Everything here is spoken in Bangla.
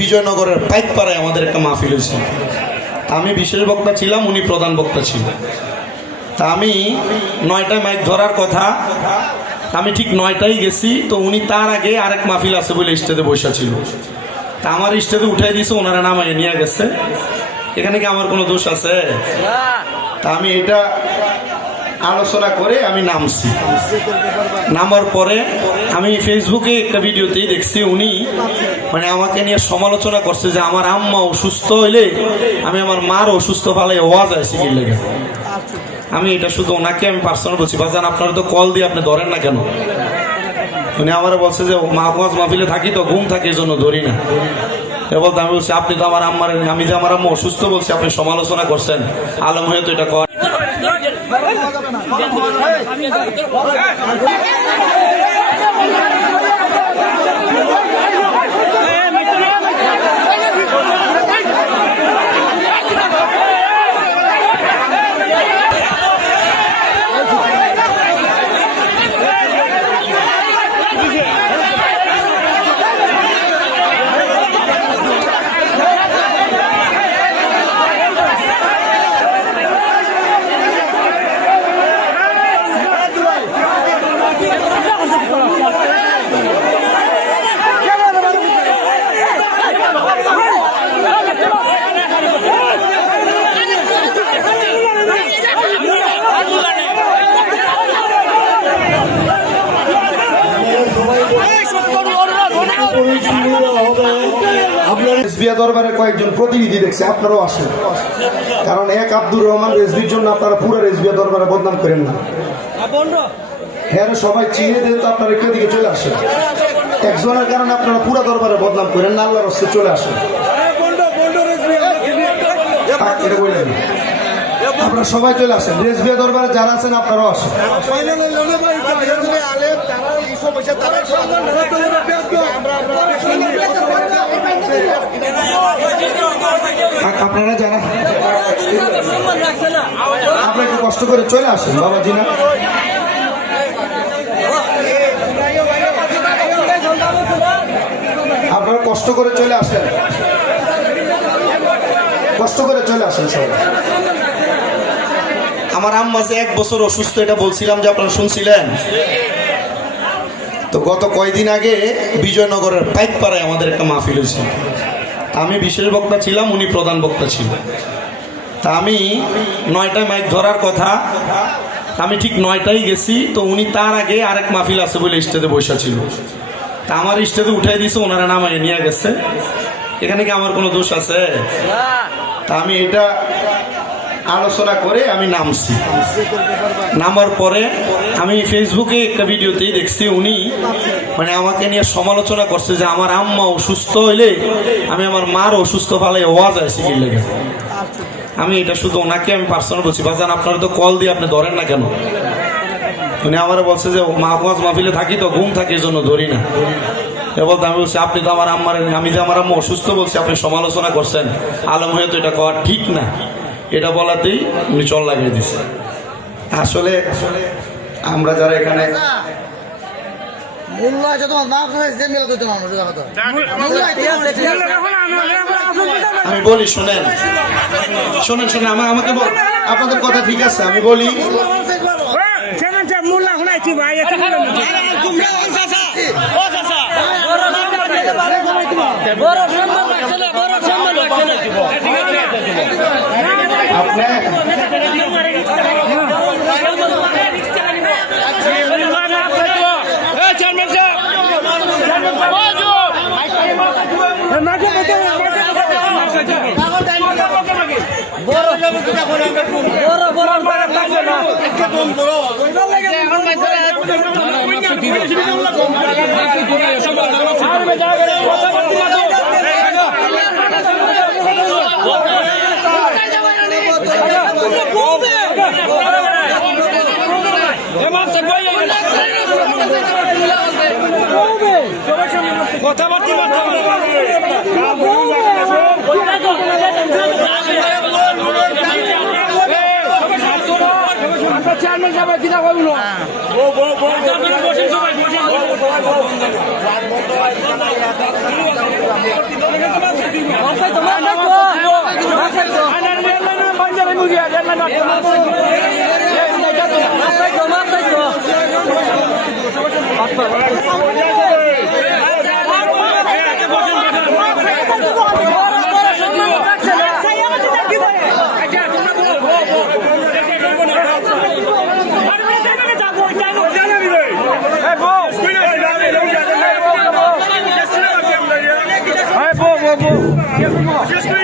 বিজয়নগরের পাইকপাড়ায় আমাদের একটা মাহফিল হয়েছিল। আমি বিশেষ বক্তা ছিলাম, উনি প্রধান বক্তা ছিলেন। তা আমি 9টায় মাইক ধরার কথা, আমি ঠিক 9টায় গেছি। তো উনি তার আগে আরেক মাহফিল আছে বলে স্টেজে বসা ছিল। তা আমার স্টেজে উঠাই দিয়েছে, ওনারা নামাইয়ে নিয়ে গেছে। এখানে কি আমার কোনো দোষ আছে? তা আমি এটা আলোচনা করে আমি নামছি। নামার পরে আমি ফেসবুকে একটা ভিডিওতেই দেখছি উনি মানে আমাকে নিয়ে সমালোচনা করছে যে আমার আম্মা অসুস্থ হইলে আমি আমার মার অসুস্থ ফালাই ওয়াজ আছে কি লেগে। আমি এটা শুধু ওনাকে আমি পার্সোনাল বলছি, বাজান আপনারা তো কল দিয়ে আপনি ধরেন না কেন? উনি আমার বলছে যে ওয়াজ মাহফিলে থাকি তো ঘুম থাকে এই জন্য ধরি না। বলতে আমি বলছি আপনি তো আমার আম্মার, আমি যে আমার আম্মা অসুস্থ বলছি আপনি সমালোচনা করছেন, আলম হয়ে তো এটা কর। দরবারের কয়েকজন প্রতিনিধি দেখছে, আপনারাও আসেন। কারণ এক আব্দুর রহমান রেজভির জন্য আপনারা পুরো রেজভিয়া দরবারে বদনাম করেন না। হ্যাঁ সবাই চিনে দিলে তো আপনারা একটু দিকে চলে আসেন। একজনের কারণে আপনারা পুরো দরবারে বদনাম করেন না, আল্লাহর রাস্তায় চলে আসেন। এটা বললেন আপনারা সবাই চলে আসেন, রেজভিয়া দরবারে যারা আছেন আপনারাও আসেন। আপনারা যারা আপনারা একটু কষ্ট করে চলে আসেন বাবাজি না। আপনারা কষ্ট করে চলে আসেন, কষ্ট করে চলে আসেন সবাই। আমার আম্মা যে 1 বছর অসুস্থ এটা বলছিলাম যে আপনারা শুনছিলেন তো। গত কয়দিন আগে বিজয়নগরের পাইকপাড়ায় আমাদের একটা মাহফিল হয়েছিল। আমি বিশেষ বক্তা ছিলাম, উনি প্রধান বক্তা ছিলেন। তা আমি 9টায় মাইক ধরার কথা, আমি ঠিক 9টায় গেছি। তো উনি তার আগে আরেক মাহফিল আছে বলে স্টেজে বসা ছিল। তা আমার স্টেজে উঠাই দিয়েছে, ওনারা নামাইয়ে নিয়ে গেছে। এখানে কি আমার কোনো দোষ আছে? তা আমি এটা আলোচনা করে আমি নামছি। নামার পরে আমি ফেসবুকে একটা ভিডিওতেই দেখছি উনি মানে আমাকে নিয়ে সমালোচনা করছে যে আমার আম্মা অসুস্থ হইলে আমি আমার মার অসুস্থ ফালাই ওয়াজ আছে কি লেগে। আমি এটা শুধু ওনাকে আমি পার্সোনাল বলছি, বাজান আপনারা তো কল দিয়ে আপনি ধরেন না কেন? উনি আমার বলছে যে ওয়াজ মাহফিলে থাকি তো ঘুম থাকে এই জন্য ধরি না। বলতে আমি বলছি আপনি তো আমার আম্মার, আমি যে আমার আম্মা অসুস্থ বলছি আপনি সমালোচনা করছেন, আলম হয়ে তো এটা করা ঠিক না। এটা বলাতেই উনি চল লাগিয়ে দিচ্ছে। আসলে আমরা যারা এখানে আমি বলি শোনেন শোনেন শোনেন আমাকে আপনাদের কথা ঠিক আছে, আমি বলি চেয়ারম্যান সাহেব Hey,